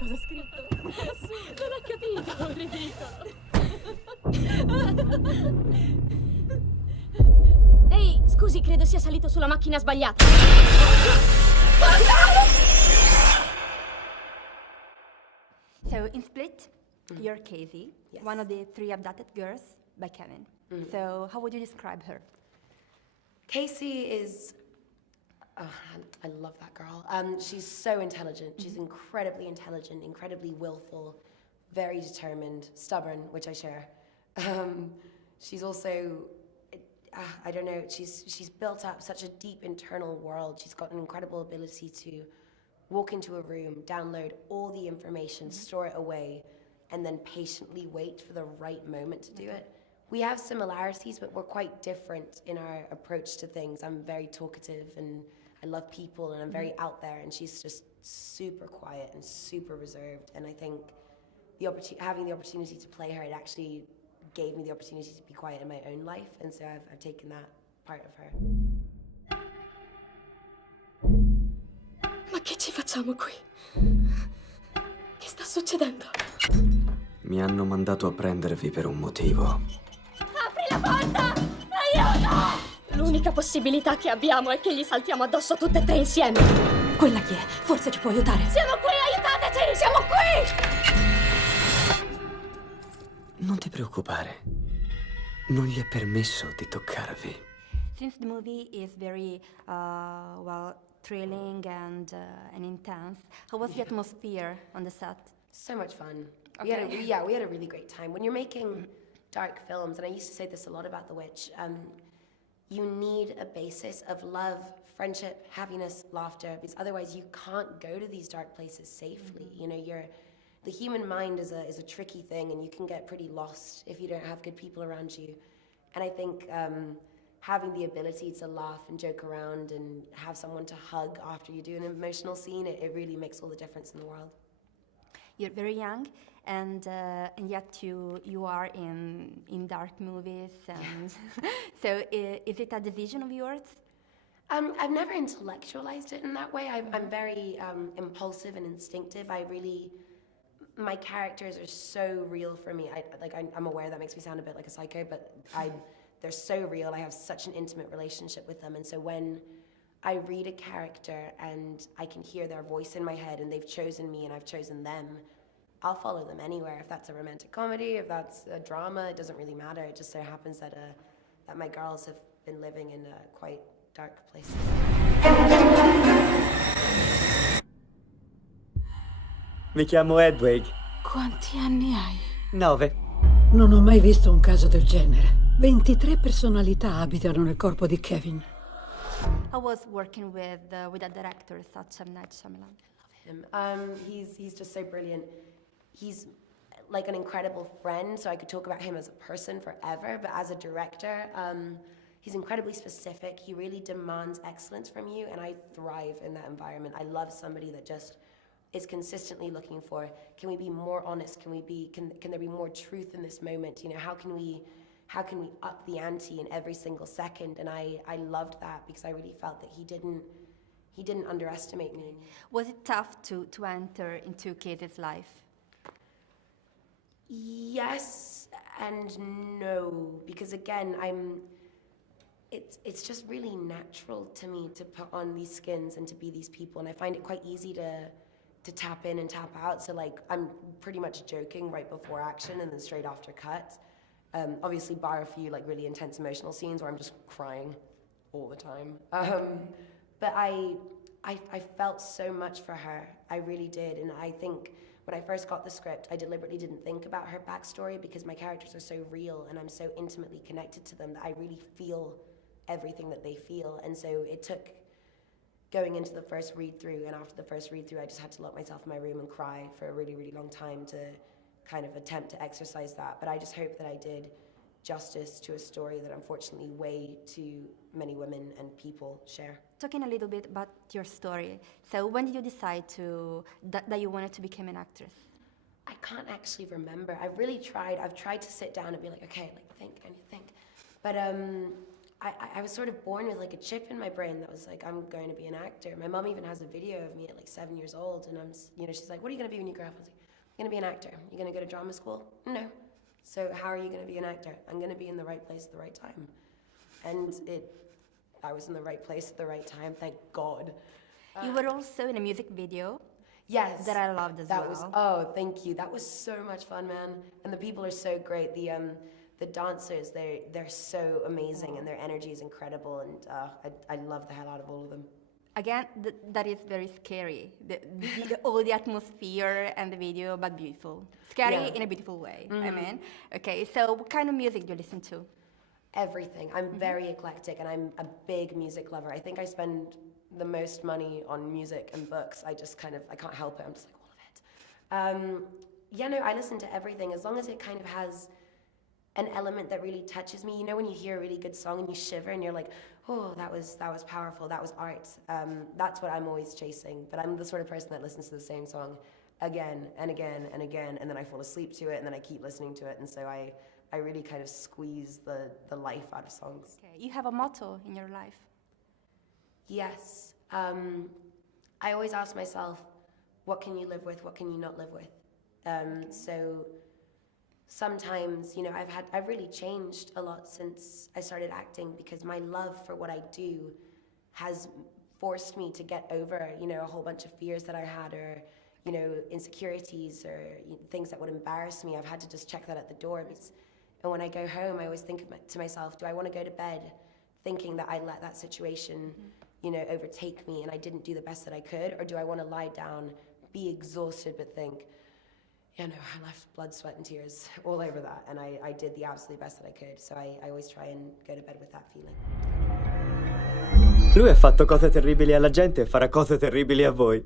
cosa ha scritto? Non ho capito, ridicolo. Ehi, scusi, credo sia salito sulla macchina sbagliata. So in Split, you're Casey, one of the 3 abducted girls by Kevin. So how would you describe her? Casey is, I love that girl. She's so intelligent. She's incredibly intelligent, incredibly willful, very determined, stubborn, which I share. She's also, I don't know, she's built up such a deep internal world. She's got an incredible ability to walk into a room, download all the information, store it away, and then patiently wait for the right moment to do it. We have similarities, but we're quite different in our approach to things. I'm very talkative and I love people and I'm very out there, and she's just super quiet and super reserved. And I think having the opportunity to play her, it actually gave me the opportunity to be quiet in my own life, and so I've taken that part of her. Ma che ci facciamo qui? Che sta succedendo? Mi hanno mandato a prendervi per un motivo. Apri la porta! Aiuto! L'unica possibilità che abbiamo è che gli saltiamo addosso tutte e 3 insieme. Quella chi è? Forse ci può aiutare. Siamo qui, aiutateci! Siamo qui! Non ti preoccupare. Non gli è permesso di toccarvi. Since the movie is very, thrilling and intense, how was the atmosphere on the set? So much fun. Okay. We had a really great time. When you're making dark films, and I used to say this a lot about The Witch, you need a basis of love, friendship, happiness, laughter, because otherwise you can't go to these dark places safely. You know, the human mind is a tricky thing, and you can get pretty lost if you don't have good people around you. And I think having the ability to laugh and joke around and have someone to hug after you do an emotional scene, it really makes all the difference in the world. You're very young, and yet you are in dark movies, and so is it a decision of yours? I've never intellectualized it in that way. I'm very impulsive and instinctive. My characters are so real for me. I'm aware that makes me sound a bit like a psycho, but they're so real. I have such an intimate relationship with them, and so when I read a character and I can hear their voice in my head and they've chosen me and I've chosen them, I'll follow them anywhere. If that's a romantic comedy, if that's a drama, it doesn't really matter. It just so happens that my girls have been living in quite dark places. Mi chiamo Edwig. Quanti anni hai? 9. Non ho mai visto un caso del genere. 23 personalità abitano nel corpo di Kevin. I was working with a director such as M. Night Shyamalan. I love him. He's just so brilliant. He's like an incredible friend, so I could talk about him as a person forever, but as a director, he's incredibly specific. He really demands excellence from you, and I thrive in that environment. I love somebody that just is consistently looking for, can we be more honest? Can there be more truth in this moment? You know, how can we up the ante in every single second? And I loved that because I really felt that he didn't underestimate me. Was it tough to enter into Casey's life? Yes and no, because again, it's just really natural to me to put on these skins and to be these people, and I find it quite easy to tap in and tap out. So like, I'm pretty much joking right before action and then straight after cut. Obviously bar a few like really intense emotional scenes where I'm just crying all the time. But I felt so much for her, I really did, and I think when I first got the script, I deliberately didn't think about her backstory because my characters are so real and I'm so intimately connected to them that I really feel everything that they feel. And so it took going into the first read-through, and after the first read-through, I just had to lock myself in my room and cry for a really, really long time to kind of attempt to exercise that. But I just hope that I did justice to a story that unfortunately way too many women and people share. Talking a little bit about your story. So when did you decide that you wanted to become an actress? I can't actually remember. I've tried to sit down and be like, okay, like think and think. But I was sort of born with like a chip in my brain that was like, I'm going to be an actor. My mom even has a video of me at like 7 years old, and she's like, what are you gonna be when you grow up? I was like, I'm gonna be an actor. You gonna go to drama school? No. So how are you gonna be an actor? I'm gonna be in the right place at the right time. And I was in the right place at the right time, thank God. You were also in a music video. Yes. That I loved as well. Oh, thank you. That was so much fun, man. And the people are so great. The dancers, they're so amazing, and their energy is incredible, and I love the hell out of all of them. Again, that is very scary. All the atmosphere and the video, but beautiful. Scary in a beautiful way, I mean. Okay, so what kind of music do you listen to? Everything. I'm very eclectic, and I'm a big music lover. I think I spend the most money on music and books. I can't help it. I'm just like, all of it. I listen to everything, as long as it kind of has an element that really touches me. You know when you hear a really good song and you shiver and you're like, oh, that was powerful, that was art. That's what I'm always chasing. But I'm the sort of person that listens to the same song again and again and again, and then I fall asleep to it, and then I keep listening to it, and so I really kind of squeeze the life out of songs. Okay. You have a motto in your life? Yes. I always ask myself, what can you live with, what can you not live with? So sometimes, I've really changed a lot since I started acting, because my love for what I do has forced me to get over, a whole bunch of fears that I had, or, insecurities, or things that would embarrass me. I've had to just check that at the door. And when I go home, I always think to myself, do I want to go to bed thinking that I let that situation, overtake me and I didn't do the best that I could? Or do I want to lie down, be exhausted, but think, I left blood, sweat, and tears all over that, and I did the absolute best that I could. So I always try and go to bed with that feeling. Lui ha fatto cose terribili alla gente e farà cose terribili a voi.